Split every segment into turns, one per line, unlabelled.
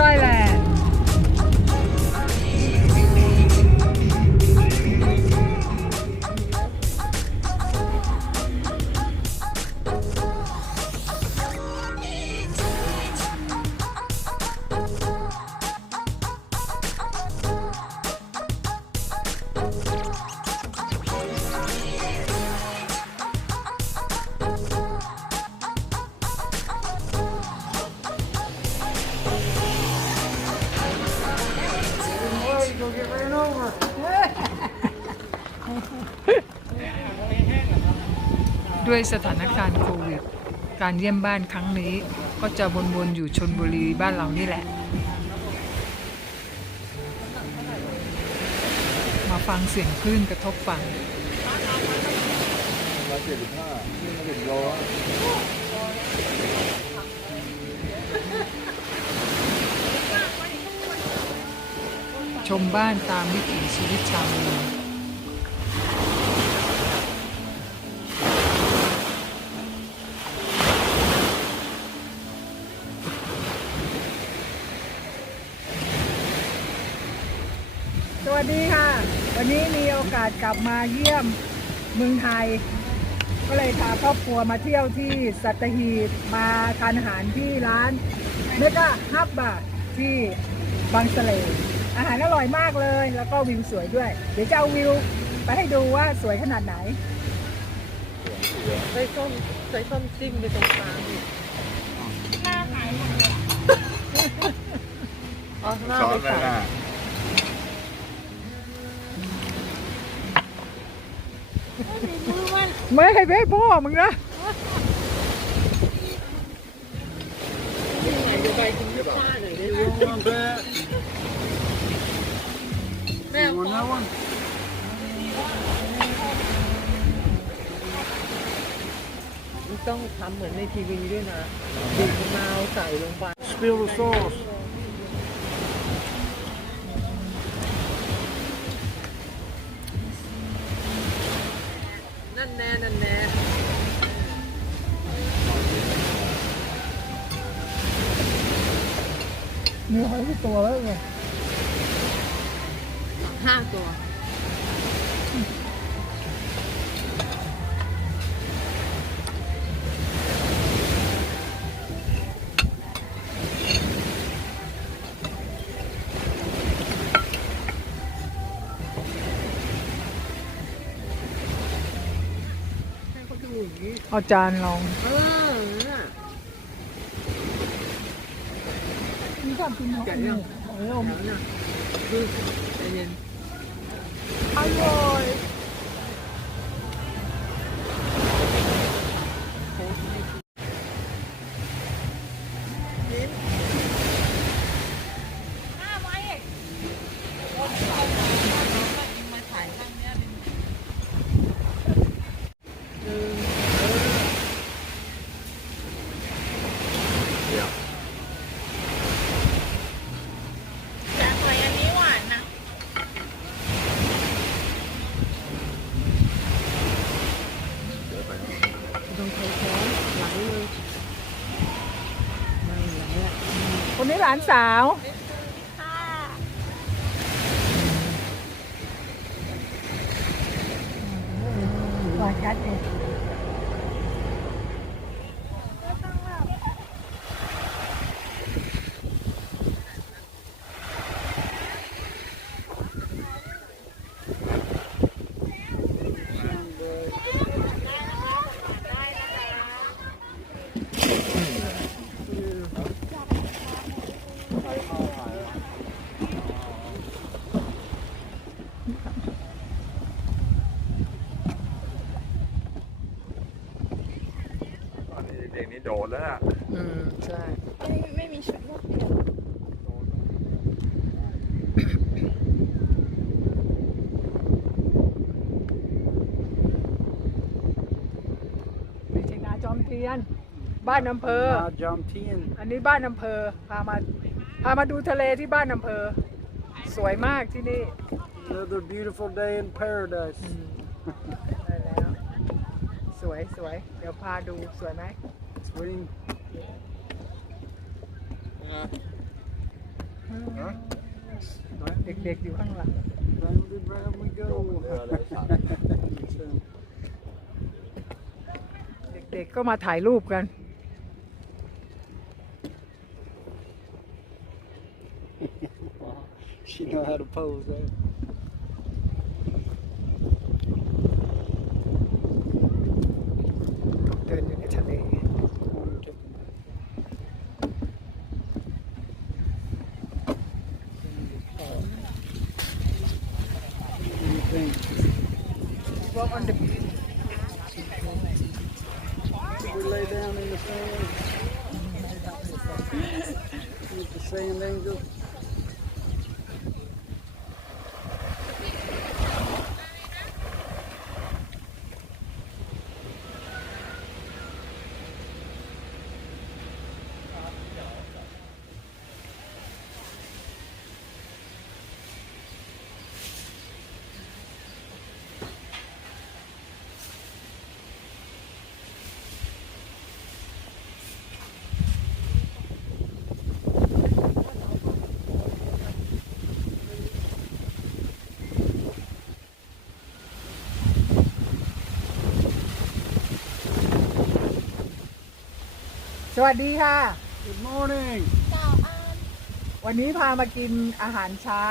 try. ด้วยสถานการณ์โควิด การเยี่ยมบ้านครั้งนี้ก็จะวนๆอยู่ชนบุรีบ้านเรานี่แหละ มาฟังเสียงคลื่นกระทบฝั่ง
ร้อยเจ็ดสิบห้านี่มาถึงโล
ชมบ้านตามวิถีชีวิตชาวเมือง วัสดีค่ะวันนี้มีโอกาสกลับมาเยี่ยมเมืองไทย ก็เลยพาครอบครัวมาเที่ยวที่สัตหีบมาทานอาหารที่ร้านเมกะฮับบะที่บางเสลอาหารอร่อยมากเลย แล้วก็วิวสวยด้วย เดี๋ยวจะเอาวิวไปให้ดูว่าสวยขนาดไหน
ใช้ส้มใช้ส้มจิ้มไปตรงกลางดิเอาหน้า
ซ้อ
ไป
นไว้
ใส่
หน้า
ไไม่ให้เพ่พ่อมึงนะ
ที่ไหนนพิซซ่าหน่อยได้ไหมแม่ขอมันต้องทำเหมือนในทีวีด้วยนะบีบมะนาวใส่ลงไป
Spill the sauce
มีหอยที่ตัวแล้วไง
ห้าตัวให้เขาดูอย่างนี้
เอาจานลอง
เออน่ะ
มีความกินหอย
แกะยัง
หอยลม
แล้วน่ะคือใจเย็น
อร่อย
เดี๋ยว
แต่หอยอันนี้หวานนะ
เดี๋ยวไปนะ
ต้องใช้ช้อนไหลเลยไม่ไหลอะ
คนนี้ หลานสาว
ค่ะ
หวานจัดเลย
ตอนนี้เด็กนี่โดด แล้วน่ะ
อืมใช่
ไม่ไม่มีชุดว่าเปลี่ยน
ไม่ใช่นาจอมเทียน บ้านอำเภอ
นาจอมเทียน
อันนี้บ้านอำเภอ พามา พามาดูทะเลที่บ้านอำเภอ สวยมากที่นี่
Another beautiful day in paradise
ได้แล้ว สวยสวย เดี๋ยวพาดูสวยไหม
It's waiting
เด็กๆอยู่ข้างหลัง
Round and round we go.
เด็กๆก็มาถ่ายรูปกัน
she know how to pose, eh?
เดินอยู่ในทะเล
With the
วัสดีค่ะ
Good morning.
เจ้าอาน
วันนี้พามากินอาหารเช้า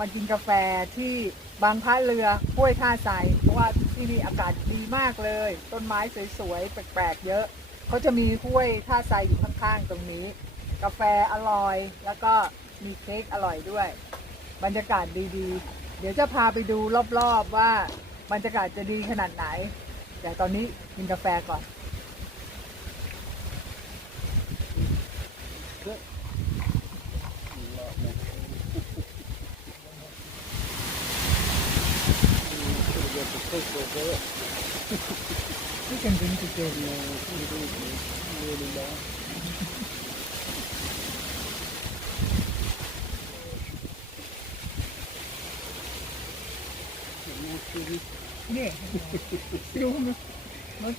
มากินกาแฟที่บางพระเรือห้วยท่าทรายเพราะว่าที่นี่อากาศดีมากเลย ต้นไม้สวยๆ แปลกๆ เยอะ เขาจะมีห้วยท่าทรายอยู่ข้างๆ ตรงนี้ กาแฟอร่อย แล้วก็มีเค้กอร่อยด้วย บรรยากาศดีๆ เดี๋ยวจะพาไปดูรอบๆว่าบรรยากาศจะดีขนาดไหนแต่ตอนนี้กินกาแฟก่อน
Should have got the pistol for it.
ที่กันดินจะเจอ
No, it is really bad. More pretty.
นี่ดูนะรถ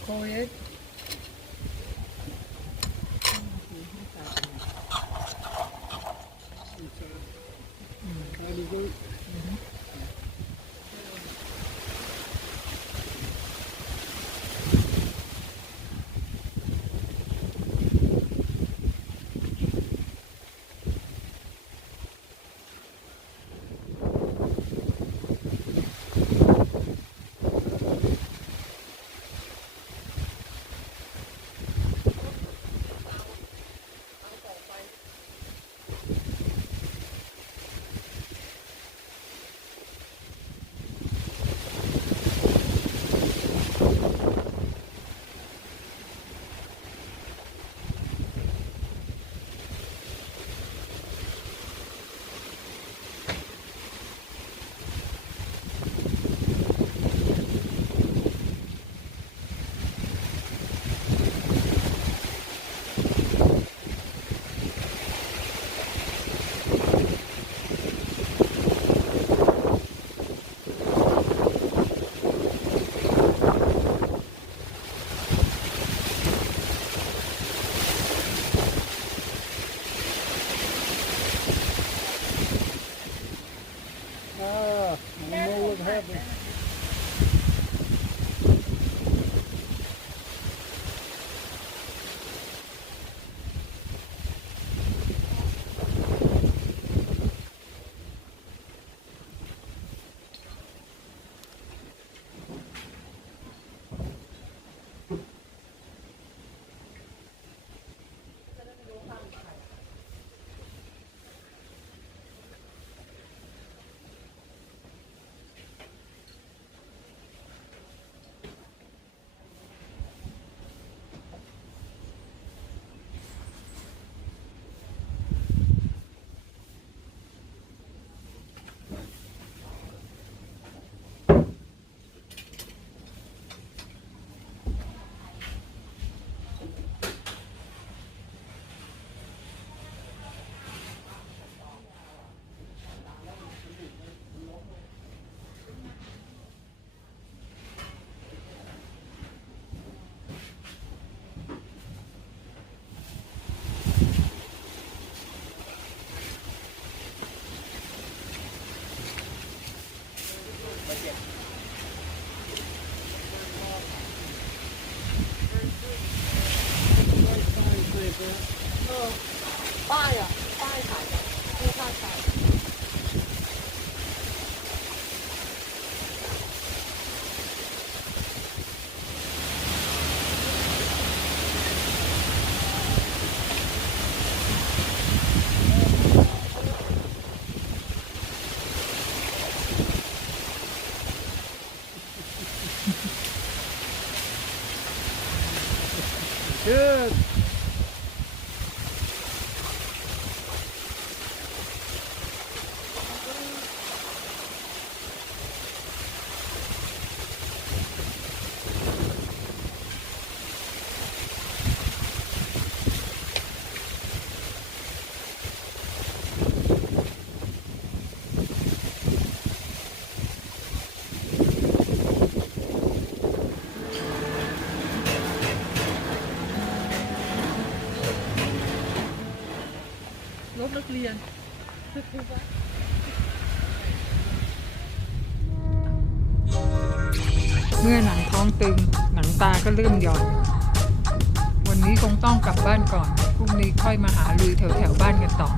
fire. เรี
ยน
เมื่อหนังท้องตึง หนังตาก็เริ่มหย่อน วันนี้คงต้องกลับบ้านก่อน พรุ่งนี้ค่อยมาหาลือแถวแถวบ้านกันต่อ